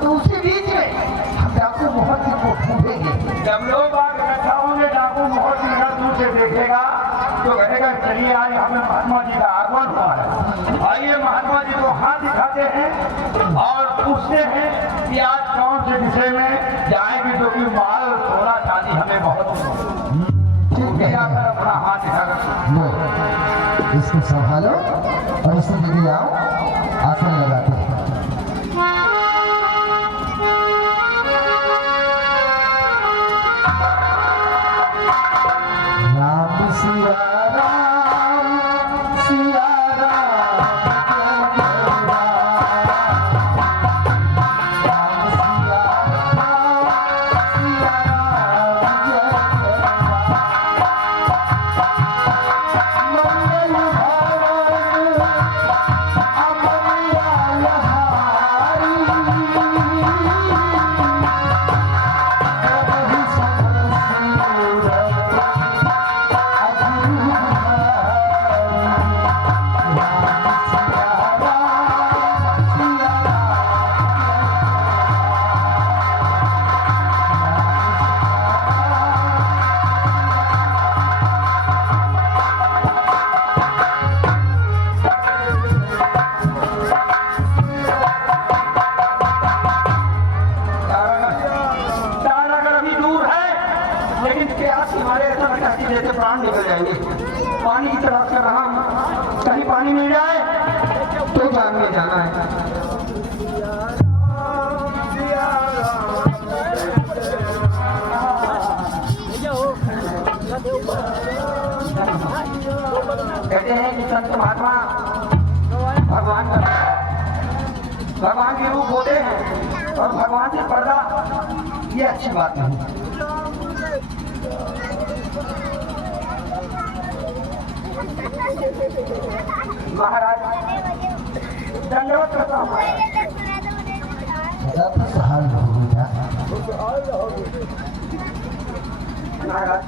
तो उसी बीच में हम डाकू मोहती को ढूंढेंगे। जब लोग बाग इकट्ठा होंगे, डाकू मोहती इधर दूर से देखेगा तो कहेगा चलिए आज हमें महात्मा जी का आगमन हुआ है, आइए महात्मा जी को हाथ दिखाते हैं और पूछते हैं कि आज कौन से विषय में जाएंगे, जो कि माल सोना चांदी हमें बहुत ठीक है। आकर अपना हाथ दिखाकर लो इसको संभालो और इसी जगह आओ, आसन लगाते हैं। राम सिया राम सिया जैसे प्राण निकल जाएंगे। पानी की तलाश कर रहा हूँ, कहीं पानी मिल जाए तो जान में जाना है। कहते हैं कि संत महात्मा भगवान के रूप होते हैं और भगवान से पर्दा, ये अच्छी बात नहीं। महाराज दंडवत करता हूँ। महाराज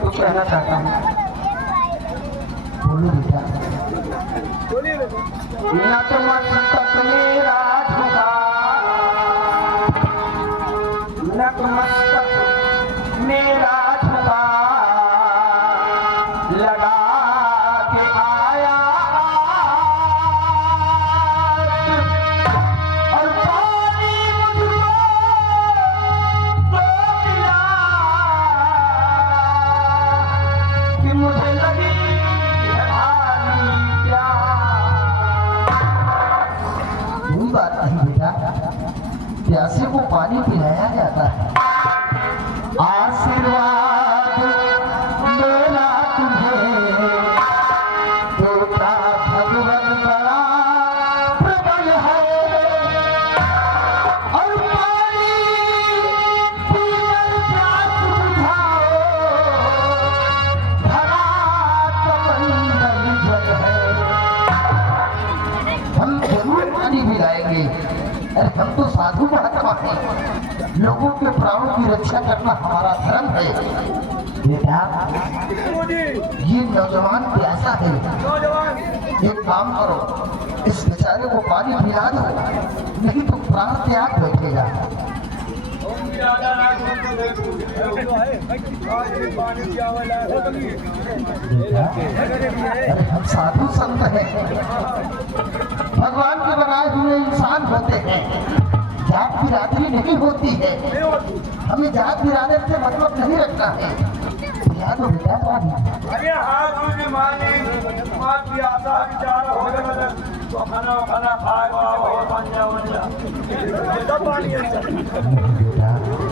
कुछ कहना चाहता हूँ। बोलो बेटा। न तो मस्तक मेरा झुका, न तो मस्तक मेरा झुका, लगा के आया और पानी मुझको मिला कि मुझे लगी है भारी प्यास। कोई बात नहीं बेटा, प्यासे को पानी पिलाया जाता है। आशीर्वाद मेरा तुम्हें देता भगवान बड़ा प्रबल है, और पानी पीकर प्यास बुझाओ, भरा कमंडल जल है। हम जरूर पानी पिलाएंगे। अरे हम तो साधु महात्मा हैं, लोगों के प्राणों की रक्षा करना हमारा धर्म है। बेटा ये नौजवान प्यासा है, एक काम करो, इस बेचारे को पानी पिला दो, नहीं तो प्राण त्याग बैठेगा। अरे हम साधु संत हैं, भगवान के बनाए हुए इंसान होते हैं, जात बिरादरी नहीं होती है। हमें जात बिरादरी से मतलब नहीं रखना है। या तो बेटा पानी। अरे हाँ गुरुजी, माँ की आशा विचार हो गए तो खाना खाएगा और बेटा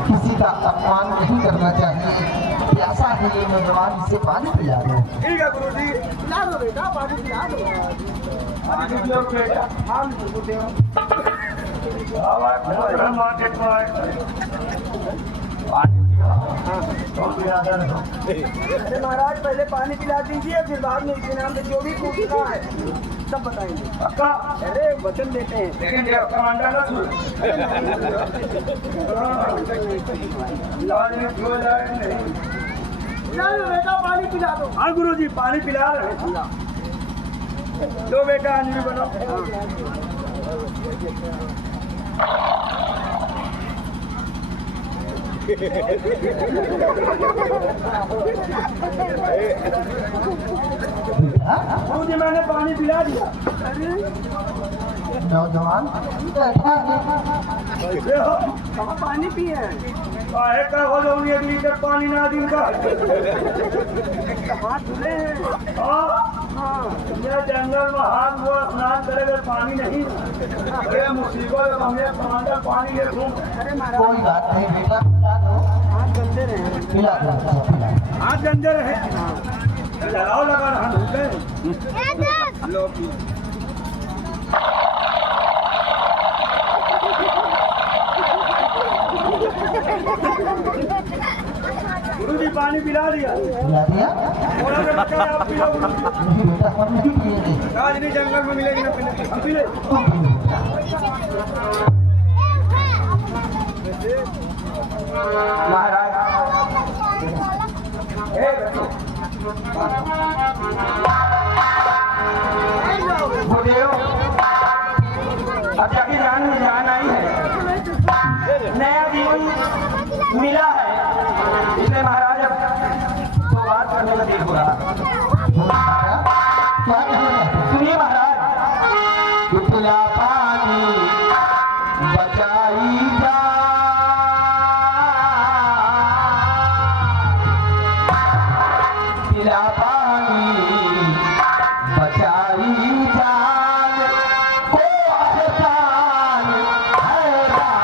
किसी का अपमान नहीं करना चाहिए। प्यासा है ये नौजवान, इसे पानी पिला दो। ठीक है गुरुजी, पिला दो बेटा, पानी पिला दो। पानी पिला बेटा, हम महाराज पहले पानी पिला दीजिए, फिर बाद में इसके नाम से जो भी पूछना है सब बताएंगे। पक्का? अरे वचन देते हैं, लेकिन बेटा पानी पिला दो। हाँ गुरु जी, पानी पिला रहे हैं। दो बेटा अंजलि बनो। बेटा गुरुजी मैंने पानी पिला दिया। नौजवान बैठा है। देखो कहाँ पानी पिए हैं? काहे का हो जाऊंगी 1 लीटर पानी ना दिन का। हाथ धुले हैं। हाँ हाँ ये जंगल में हाथ हुआ स्नान करेगा पानी नहीं। अरे मुसीबत हमें पानी पानी ले घूम। अरे महाराज कोई बात नहीं बेटा, पिला दो, हाथ गंदे रहे। पिला दो, पिला दो। हाथ गंदे रहे। लगाओ लगा रहा धुलते। लो पी। गुरुजी पानी पिला दिया। पिला दिया? थोड़ा सा बचा है, आप पी लो गुरुजी। नहीं बेटा, हम नहीं पिएंगे। आज नहीं जंगल में मिलेगी ना पीने, हम पी ले। तुम पियो बेटा। महाराज गुरुदेव अब जाके जान में जान आई है, नया जीवन मिला है, इसलिए महाराज अब तो बात करने का देर हो रहा। क्या कह रहे हैं? सुनिए महाराज, पिला पानी बचाई जा, पिला पानी बचाई जान को एहसान है बाबा।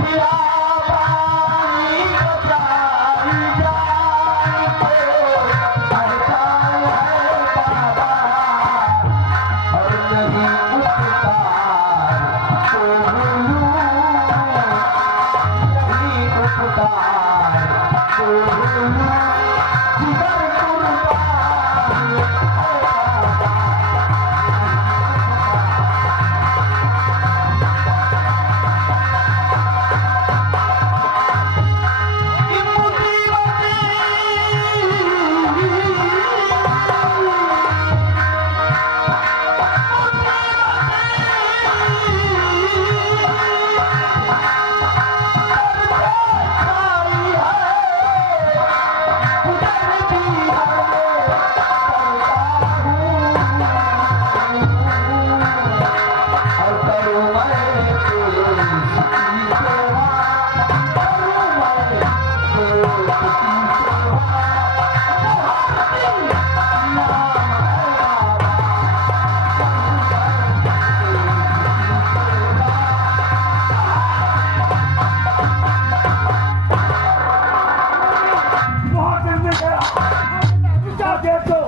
पिला पानी बचाई जान को एहसान है बाबा। और नहीं उपकार तो भूलूं, नहीं उपकार तो भूलूं, जिगर कुर्बान है बाबा। ये बहुत जल्दी गया। क्या देखो,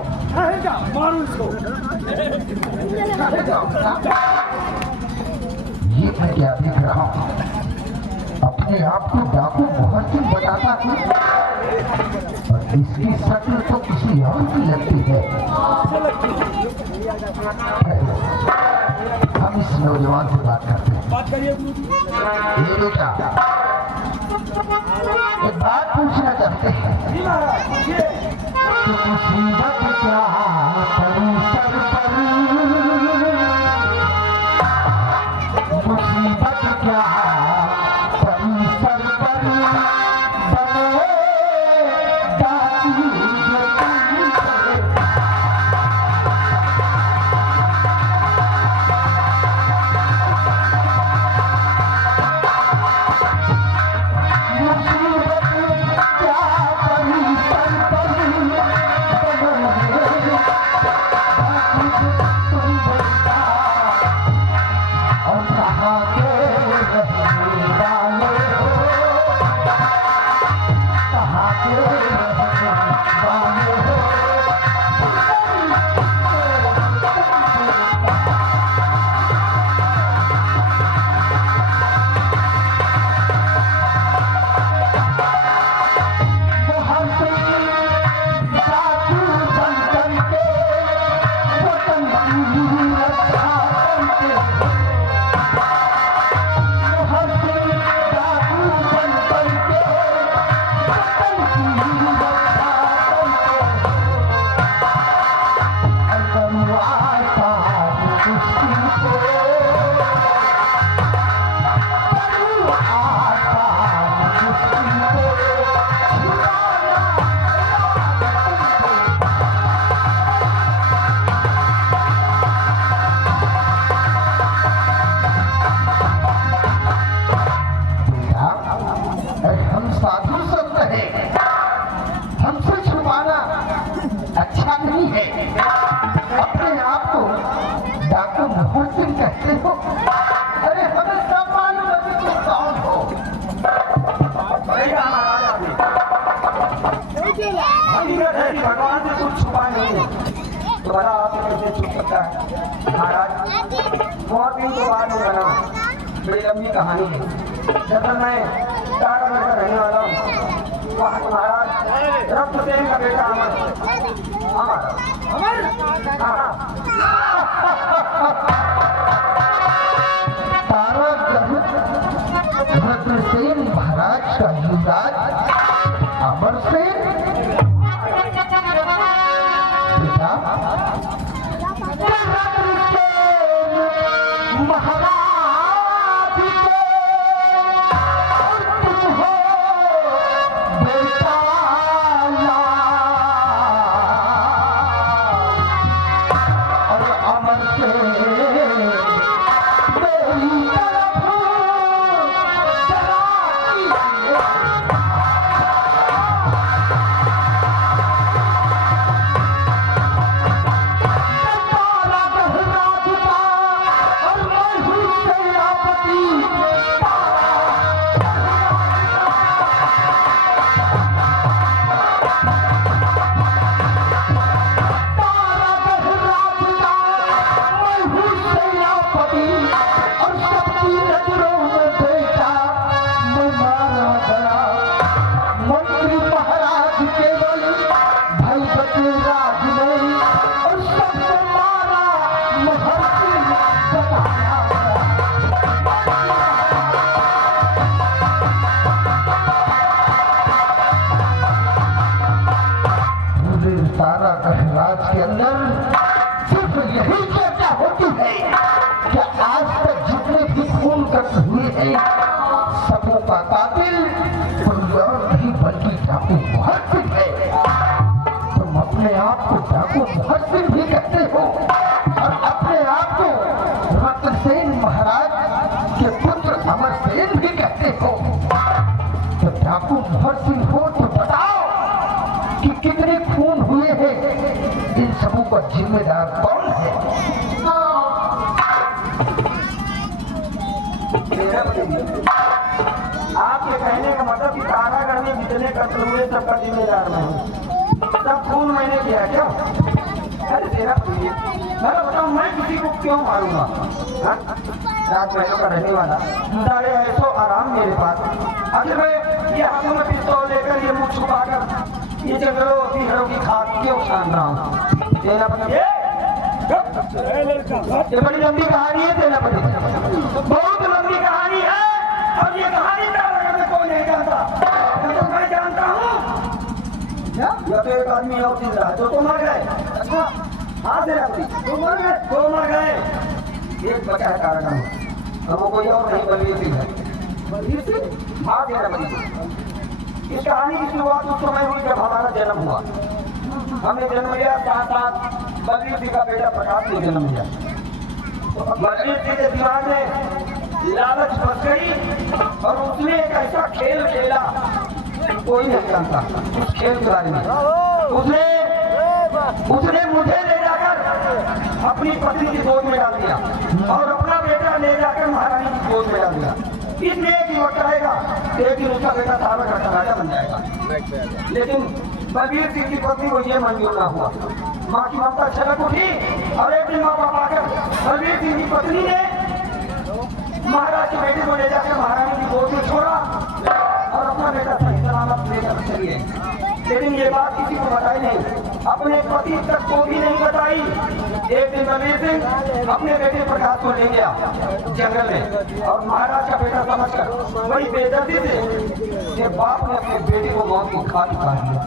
मारू इसको। ये मैं क्या देख रहा हूँ? अपने आप को डाकू मोहसिन बताता है और इसकी शक्ल तो किसी और की लगती है। हम इस नौजवान से बात करते हैं। बात करिए गुरुजी। ये बेटा, एक बात पूछना चाहते हैं जी महाराज पूछिए। कि मुसीबत क्या पड़ी सर पर, मुसीबत क्या पड़ी सर पर, बने डाकू जो तुम पर। मुसीबत क्या पड़ी सर पर, बने डाकू जो तुम बता। और कहाँ के रहने वाले हो, कहाँ के रहने वाले हो। डाकू बन करके वतन की रक्षा करके, डाकू बन करके वतन की हकीकत है कि भगवान से कुछ छुपा नहीं है। तुम्हारा आप कैसे छुप सकता है महाराज? बहुत दिन के बाद में बना, बड़ी लंबी कहानी है। दरअसल मैं तारागढ़ का रहने वाला हूँ। वहाँ महाराज रक्तसेन का बेटा अमर रत्नसेन महाराज का युवराज अमर सेन बेटा, रत्नसेन महाराज के और तुम हो बेटा और अमर सेन राज के अंदर सिर्फ यही चर्चा होती है कि आज तक जितने भी खून कर्म हुए हैं सबों का कातिल कोई और नहीं बल्कि डाकू मुहस्सिन है। तुम अपने आप को डाकू मुहस्सिन भी कहते हो और अपने आप को रत्नसेन महाराज के पुत्र अमर सेन भी कहते हो। तो डाकू मुहस्सिन हो तो बताओ कि कितने खून हुए हैं, इन सबों का जिम्मेदार कौन है? आपके कहने का मतलब कि तारागढ़ में जितने कत्ल हुए सबका जिम्मेदार मैं हूँ, सब खून मैंने किया क्या? अरे तेरा मैं बताऊँ मैं किसी को क्यों मारूंगा? राजमहलों का रहने वाला सारे ऐसो आराम मेरे पास, अगर मैं ये हाथों में पिस्तौल लेकर ये मुँह छुपाकर ये जंगलों बिहरों की खाद क्यों छान रहा हूँ? सेनापति ये बड़ी लंबी कहानी है सेनापति, बहुत लंबी कहानी है और ये कहानी तारागढ़ में कोई नहीं जानता, तो मैं जानता हूँ। या तो एक आदमी और जिंदा है तो मर गए। अच्छा हाँ सेनापति तो मर गए, दो मर गए, एक बचा है तारागढ़ में, अब वो कोई और नहीं बलवीर सिंह है। बलवीर सिंह? हाँ सेनापति। इस कहानी की शुरुआत उस समय हुई जब हमारा जन्म हुआ। हमने जन्म लिया, साथ साथ बलवीर सिंह का बेटा प्रकाश ने जन्म लिया। बलवीर सिंह के दिमाग में लालच फंस गई और उसने एक ऐसा खेल खेला कोई नहीं जानता उस खेल के बारे में। उसने मुझे ले जाकर अपनी पत्नी की गोद में डाल दिया और अपना बेटा ले जाकर महारानी की गोद में डाल दिया। इसमें एक युवक रहेगा, एक दिन उसका बेटा तारागढ़ का राजा बन जाएगा। लेकिन बलवीर सिंह की पत्नी को यह मंजूर न हुआ। माँ की ममता छलक उठी और एक दिन माँ बाप आकर बलवीर सिंह की पत्नी ने महाराज के बेटे को ले जाकर महारानी की गोद में छोड़ा और अपना बेटा सही सलामत लेकर चली गई। लेकिन ये बात किसी को बताई नहीं, अपने पति तक को भी नहीं बताई। एक दिन बलवीर सिंह अपने बेटे प्रकाश को ले गया जंगल में और महाराज का बेटा समझकर बड़ी बेदर्दी से ये बाप ने अपने बेटे को मौत को घाट उतार दिया।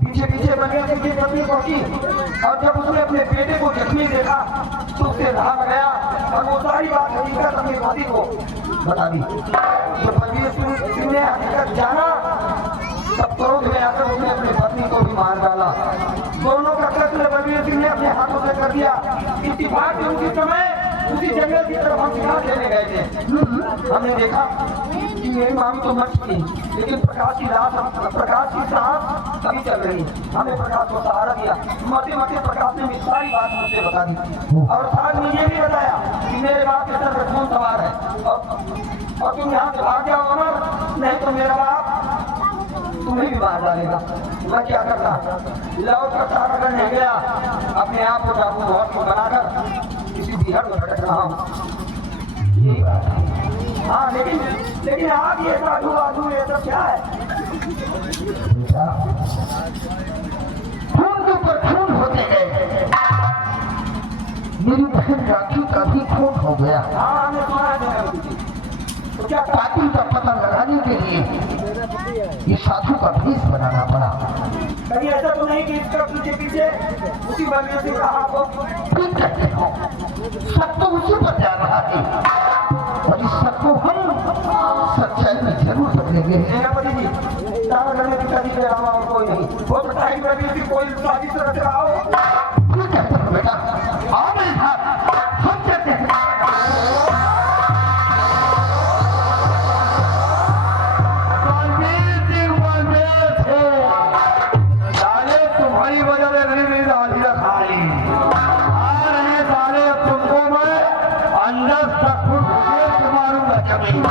पीछे पीछे बलवीर सिंह की पत्नी पहुंची और जब उसने अपने बेटे को जख्मी देखा तो उसे राग गया और वो सारी बात हकीकत अपने पति को बता दी। तो बलवीर सिंह ने हकीकत जाना, तब क्रोध में आकर उसने अपनी पत्नी को भी मार डाला। दोनों का कत्ल बलवीर सिंह ने अपने हाथों से कर दिया। इत्तेफाक से उसी समय उसी जंगल की तरफ हम सिखा देने गए थे। हमने देखा कि मेरी मामी तो मर चुकी, लेकिन प्रकाश की सांस अभी चल रही है। हमने प्रकाश को सहारा दिया। मरते मरते प्रकाश ने सारी बात मुझसे बता दी और साथ में ये भी बताया कि मेरे बाप के सर पर खून सवार है और तुम यहाँ से भाग जाओ अमर, नहीं तो मेरा बाप तुम्हें भी मार डालेगा। मैं क्या करता, लौट कर सारा करने गया, अपने आप को डाकू बहुत बनाकर किसी बिहड़ में भटक रहा हूँ। हाँ, लेकिन आप ये साधु वाधु ये सब क्या है? खून के ऊपर खून होते गए। मेरी बहन राखी का भी खून हो गया। हाँ, हमें सुना है। तो क्या कातिल का पता लगाने के लिए ये साधु का भेष बनाना पड़ा। कहीं ऐसा तो नहीं कि इसका पीछे उसी बंदियों से कहा आपको? ठीक कहते हो, सब तो उसी पर जा रहा है और इस सबको हम सच्चाई में जरूर बदलेंगे। सेनापति जी, दावा करने की तरीके के अलावा और कोई नहीं। हो सकता है कि कोई साजिश रच रहा हो। ठीक कहते हो बेटा, आओ मेरे साथ, हम चलते हैं। तुम्हारी वजह से नहीं दादी खा ली आ रहे सारे, अब तुमको मैं अंदर तक मारूंगा जमीन।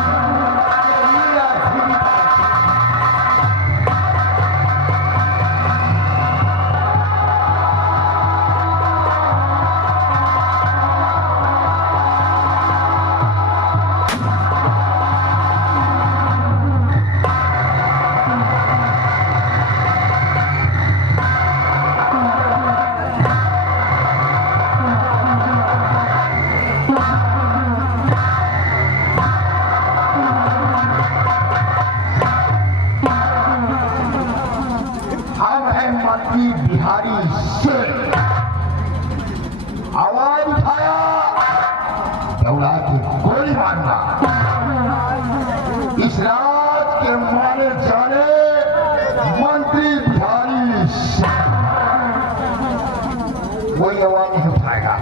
बिहारी से आवाज उठाया, दौड़ा के गोली मारना। इस राज के माने जाने मंत्री बिहारी से कोई आवाज नहीं उठाएगा।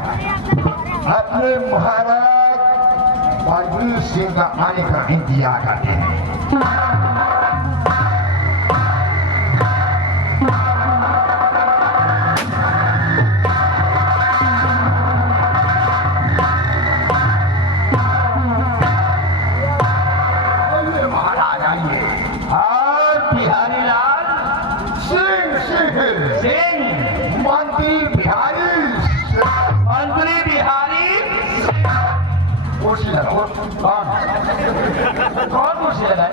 अपने महाराज बलबीर सिंह का आने का इंतजार करते हैं। कौन कुर्सी लगाए?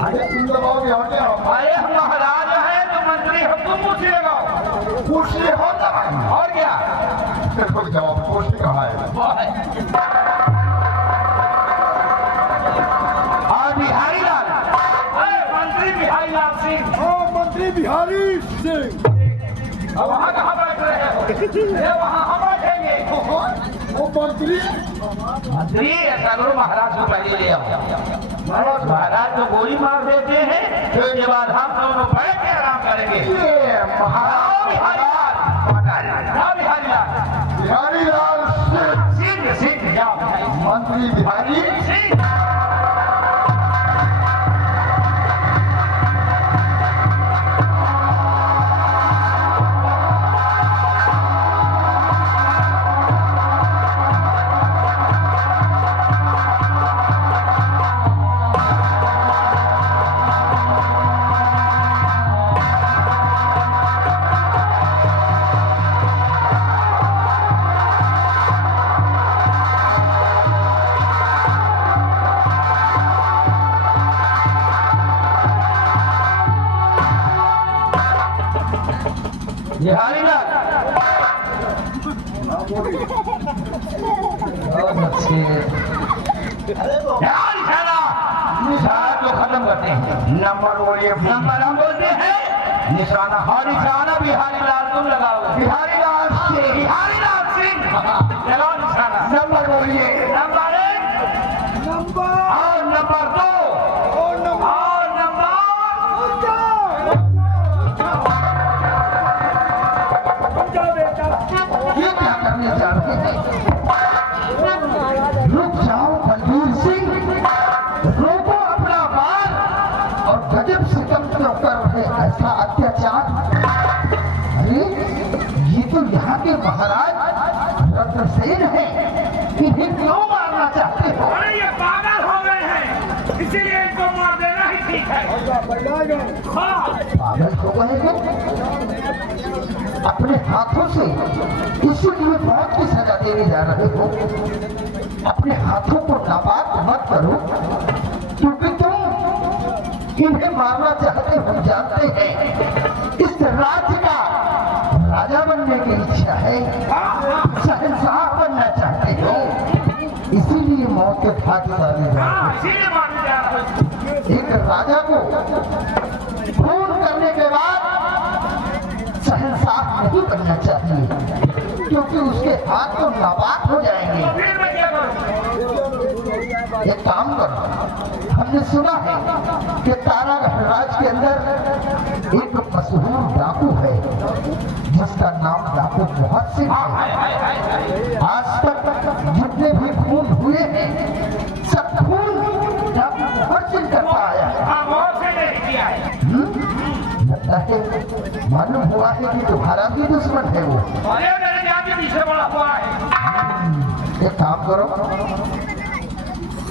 अरे तुम लगाओगे और क्या? अरे हम महाराज हैं तो मंत्री हम, तुम कुर्सी लगाओ। कुर्सी हो लगाई और क्या? देखो जवाब कुर्सी कहाँ है? और बिहारी लाल, मंत्री बिहारी लाल सिंह। मंत्री बिहारी सिंह। अब वहाँ कहाँ बैठ रहे हैं? वहाँ हम बैठेंगे। वो मंत्री मंत्री ऐसा करो, महाराज को पहले ले आओ। महाराज तो गोली मार देते हैं, उसके बाद हम दोनों बैठ के आराम करेंगे। ये महाराज बिहारी लाल, बिहारी लाल सिंह सिंह जाओ। मंत्री बिहारी सिंह बिहारी लाल निशाना तो खत्म करते हैं। नंबर बोलिए। नंबर हम बोलते हैं, निशाना और निशाना बिहारी लाल तुम लगाओ। बिहारी लाल सिंह। बिहारी लाल सिंह लगाओ निशाना। नंबर बोलिए। नंबर 1 और नंबर 2 और नंबर ये क्या करने जा रहे हैं? रुक जाओ बलबीर सिंह, रोको अपना बाल और गजब से कम क्यों कर रहे ऐसा अत्याचार? अरे ये तो यहाँ के महाराज रद्रसेन है, इन्हें क्यों मारना चाहते हो? अरे ये पागल हो गए हैं, इसीलिए इनको मार देना ही ठीक है। हाँ पागल हो गए हो? अपने हाथों से इसीलिए मौत की सजा देने जा रहे हो। अपने हाथों को नापाक मत करो, क्योंकि तुम इन्हें मारना चाहते हो, जानते हैं इस राज्य का राजा बनने की इच्छा है, शहंशाह बनना चाहते हो, इसीलिए मौत के घाट उतारे जा रहे हो। इसीलिए मारने जा रहा हूँ। एक राजा को खून करने के बाद शहंशाह नहीं बनना चाहिए, क्योंकि उसके हाथ तो नापाक हो जाएंगे। फिर मैं क्या करूँ? एक काम करो, हमने सुना है कि तारागढ़ राज के अंदर एक मशहूर डाकू है जिसका नाम डाकू मोहत सिंह है। आज तक जितने भी खून हुए हैं सब खून डाकू मोहत सिंह करता आया है। हाँ बहुत से नहीं किया है। लगता है मालूम हुआ है कि तुम्हारा भी दुश्मन है वो। अरे मेरे जान के पीछे पड़ा हुआ है। एक काम करो,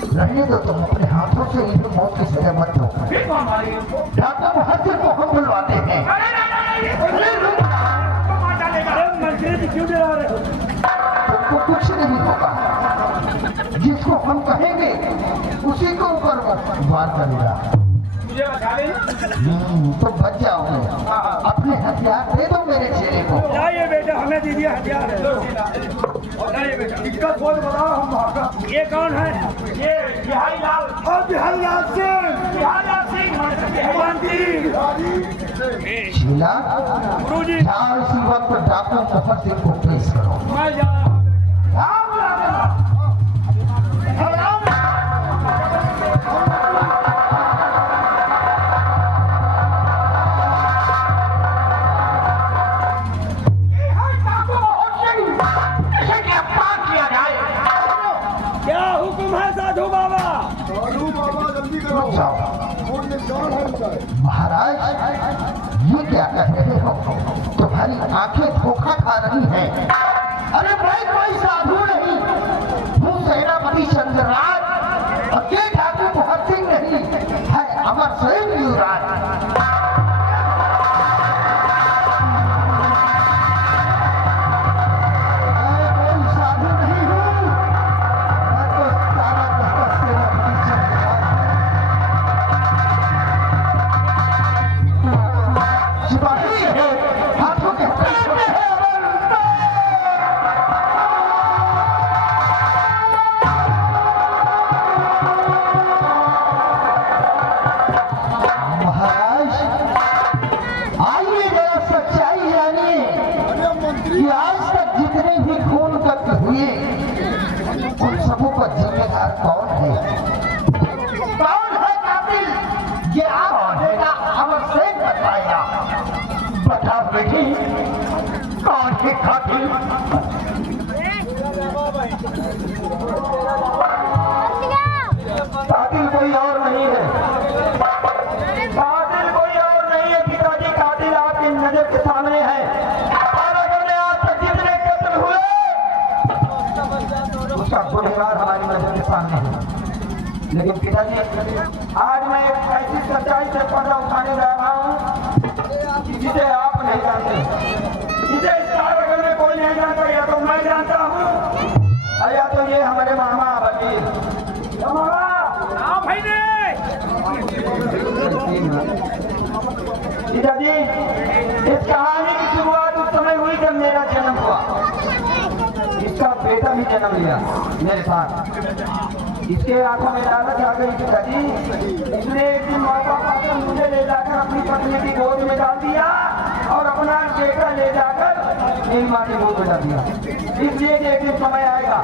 रहने दो, तुम अपने हाथों से इन्हें मौत की सजा मत दो। फिर कौन मारेगी? डॉक्टर मुहज्जिर को हम बुलवाते हैं। अरे नहीं, तो मार डालेगा। मंत्री जी क्यों डरा रहे हो? तुमको कुछ नहीं होगा, जिसको हम कहेंगे उसी को ऊपर वो वार करेगा। मुझे बचा ले। तो बच जाओगे। अपने हथियार दे दो मेरे चेहरे को। लाइए बेटा, हमें दीजिए हथियार लाइए बेटा। इसका खोज बताओ हम भागा। ये कौन है? ये बिहारी लाल। और बिहारी लाल सिंह बिहारी लाल सिंह मंत्री। शीला, गुरुजी जाओ इसी वक्त डॉक्टर मुहज्जिर सिंह को पेश करो। मैं जा हाँ बुला देना। क्या हुक्म है साधु बाबा? साधु बाबा जल्दी करो। महाराज, ये क्या कह रहे हो? तुम्हारी आंखें धोखा खा रही हैं। अरे मैं कोई साधु नहीं हूँ, सेनापति चंद्रराज, और ये डाकू मोहत सिंह नहीं है, अमर सिंह युवराज। कौन है कातिल? कातिल कोई और नहीं है, कातिल कोई और नहीं है पिताजी। कातिल आपकी नजर के सामने है। तारागढ़ में आज तक जितने कत्ल हुए उसका गुनहगार हमारी नजर के सामने है। लेकिन पिताजी, आज मैं एक ऐसी सच्चाई से पर्दा उठाने जा रहा हूँ जिसे आप नहीं जानते, जिसे इस तारागढ़ में कोई नहीं जानता। या तो मैं जानता हूँ या तो ये हमारे मामा वकील। पिताजी, इस कहानी की शुरुआत उस समय हुई जब मेरा जन्म हुआ। इसका बेटा भी जन्म लिया मेरे साथ। इसके आंखों में लालच आ गई पिताजी। इसने एक दिन मौका पाकर मुझे ले जाकर अपनी पत्नी की गोद में डाल दिया और अपना बेटा ले जाकर मेरी माँ की गोद में डाल दिया। इसलिए कि एक दिन समय आएगा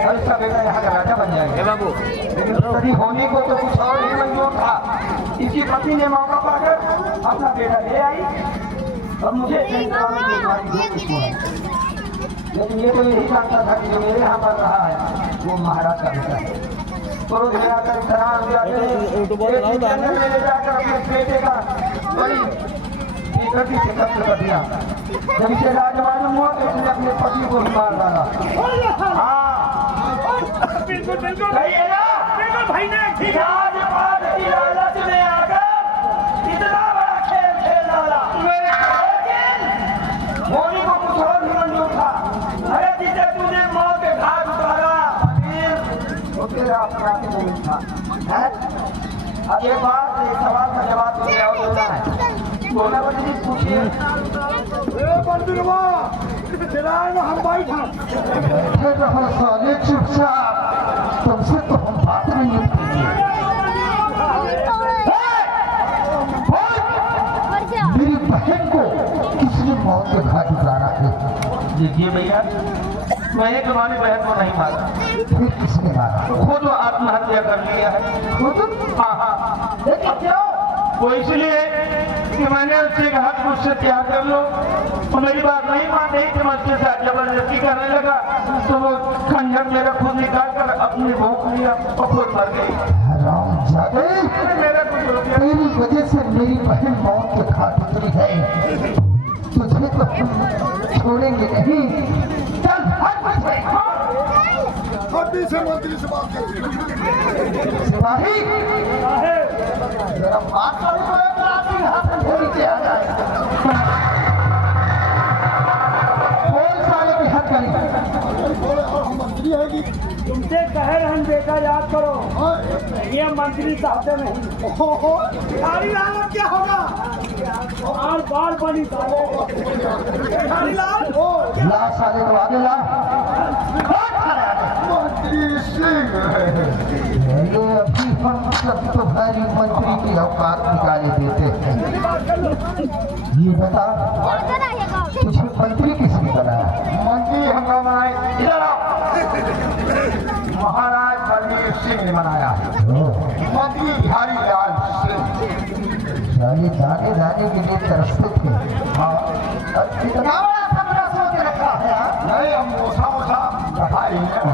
और इसका बेटा यहाँ का राजा बन जाएगा। लेकिन सदी होने को तो कुछ और ही मंजूर था। इसकी पत्नी ने मौका पाकर अपना बेटा ले आई और मुझे लेकिन ये तो यही जानता था कि जो मेरे यहाँ पर रहा है वो महाराज का बेटा है। तो ले आकर खराब ले जाकर अपने बेटे का बड़ी बेकती से कत्ल कर दिया। जब इसे राज मालूम हुआ तो इसने अपने पति को ही मार डाला। हाँ बिल्कुल बिल्कुल सही है ना? बिल्कुल भाई ने ठीक है राजपाट की लालच में आकर इतना बड़ा खेल खेल डाला, लेकिन होली को कुछ और भी मंजूर था। अरे जिसे तूने मौत के घाट उतारा अमीर, वो तेरा अपना के नहीं था, है? अब एक बात, एक सवाल का जवाब तुझे और देना है। बोला बच्ची पूछिए। बंदुरवा दिलाए में हम भाई था बैठे रहो साले चुपचाप, तुमसे तो हम बात नहीं निपटेंगे। मेरी बहन को किसने मौत के घाट उतारा है? देखिए भैया, मैंने तुम्हारी बहन को नहीं मारा, फिर किसने मारा? खुद आत्महत्या कर लिया है। खुद? हाँ, लेकिन क्यों? वो इसलिए कि मैंने उससे कहा कि मुझसे त्याग कर लो, तो मेरी बात नहीं मान रही थी, मैं उसके साथ जबरदस्ती करने लगा, तो वो खंजर मेरा खून निकाल कर अपनी भोंक लिया और खुद मर गई। हरामजादे, मेरा कुछ हो गया। तेरी वजह से मेरी बहन मौत के घाट उतरी है, तुझे तो हम छोड़ेंगे नहीं। चल भाग बचे। से मंत्री से बात करेंगे सिपाही, जरा बात करो तो एक राती हाथ से नीचे आ जाए। कौन साले की हद करी? हम मंत्री है कि तुमसे कह रहे हैं बेटा याद करो, ये मंत्री चाहते नहीं। भिखारी लाल अब क्या होगा? और बाल बनी साले भिखारी लाल ला साले को आगे ला। मंत्री सिंह, ये अभी हम सब तुम्हारी मंत्री की औकात निकाले देते हैं। ये बता, तुझे मंत्री किसने बनाया? मंत्री हंगामा बनाए, इधर आओ। महाराज बलबीर सिंह ने बनाया, मंत्री बिहारी लाल सिंह। जाने जाने जाने के लिए तरसते थे। हाँ, और इतना बड़ा कमरा सोच रखा है यार। नहीं हम मोसा मोसा सफाई है।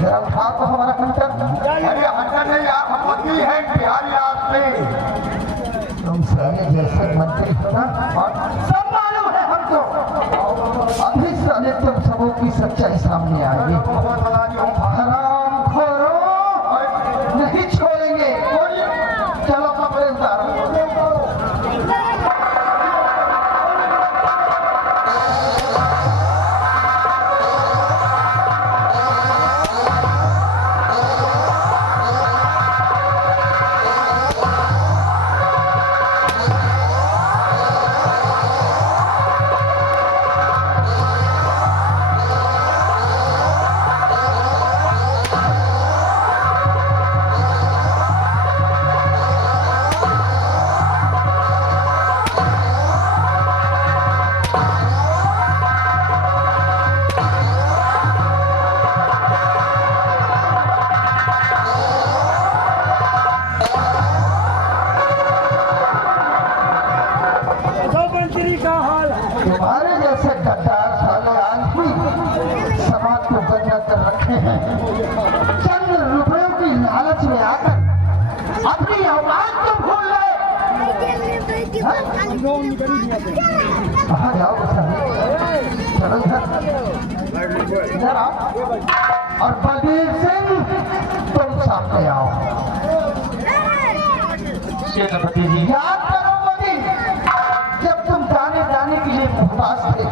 जरा उठा तो हमारा कंटर। अरे हंटर नहीं, आप हम मंत्री हैं बिहारी लाल सिंह। तुम साले जैसे मंत्री हो ना, सब मालूम है हमको। अभी साले तुम सबों की सच्चाई सामने आएगी। हराम खोरो, नहीं छोड़ेंगे। चलो कपड़े उतारो। मंत्री का हाल है। तुम्हारे जैसे गद्दार साले आदमी समाज को गंदा कर रखे हैं। चंद रुपयों की लालच में आकर अपनी औकात को भूल गए। कहाँ जाओ चलो इधर आओ। और बलबीर सिंह, तुम सामने आओ। सेनापति जी, याद करो वो दिन जब तुम जाने जाने के लिए मुहताज थे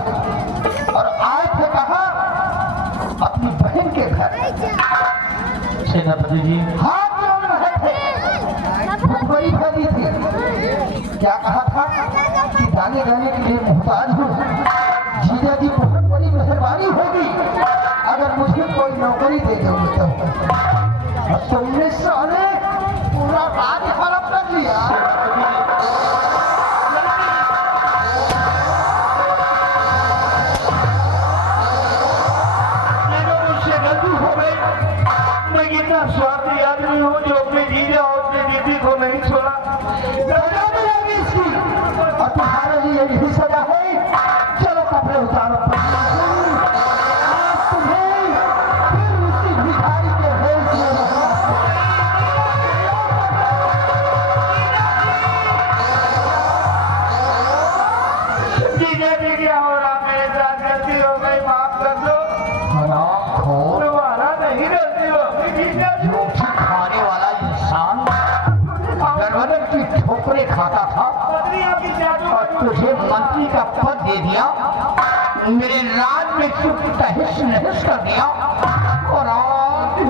और आए थे कहा अपनी बहन के घर। सेनापति जी, हाथ जोड़ रहे थे, भुखमरी फैली थी। क्या कहा था कि जाने जाने के लिए मुहताज हूँ, जीजा जी बहुत बड़ी मेहरबानी होगी अगर मुझे कोई नौकरी दे दोगे तो। और तुमने साले पूरा राज हड़प कर लिया। मुझसे गलती हो गई। मैं इतना स्वार्थी आदमी हूँ जो अपने जीजा और अपनी दीदी को नहीं छोड़ा। सजा मिलेगी इसकी और तुम्हारे लिए यही सजा है। चलो कपड़े उतारो। आज तुम्हें फिर उसी भिखारी के भेष में रहना है। खाता था पत्नी आपकी चाचू और तुझे मंत्री का पद दे दिया, मेरे राज में चुप तहिस नहिस कर दिया और आज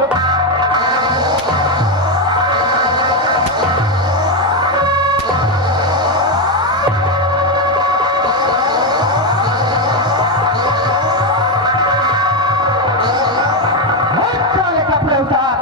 कपड़े उतार।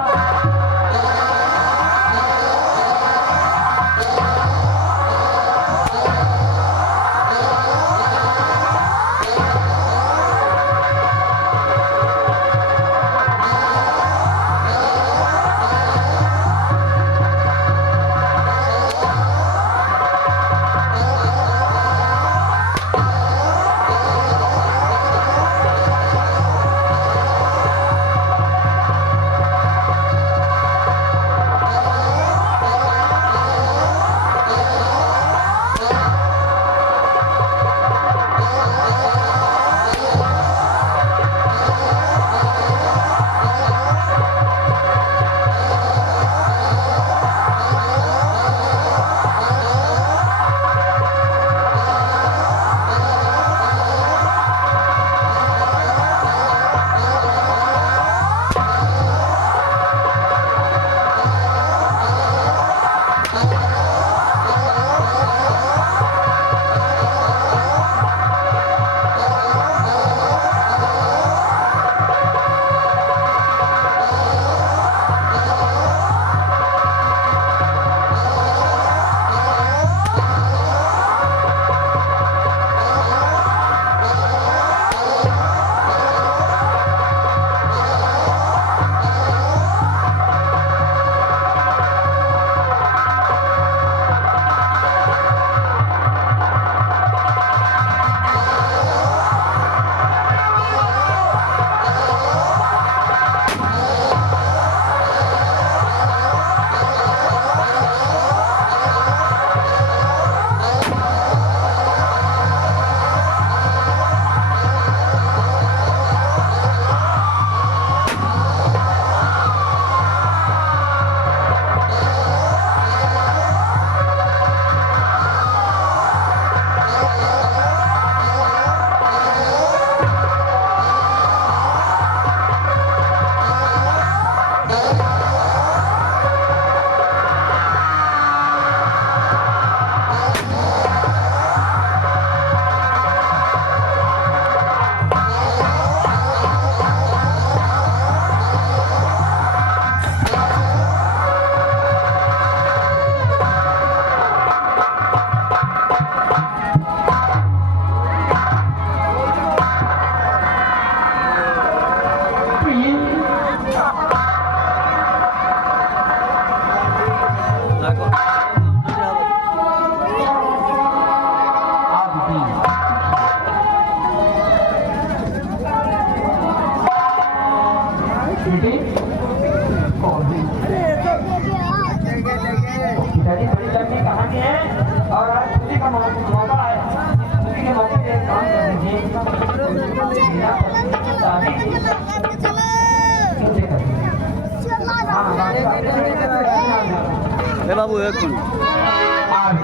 बड़ी बड़ी लंबी कहानी है और आज खुशी का मौका है। खुशी के मौके पे एक काम कर लीजिए, शादी कैसे कर बाबू एक मिनट आज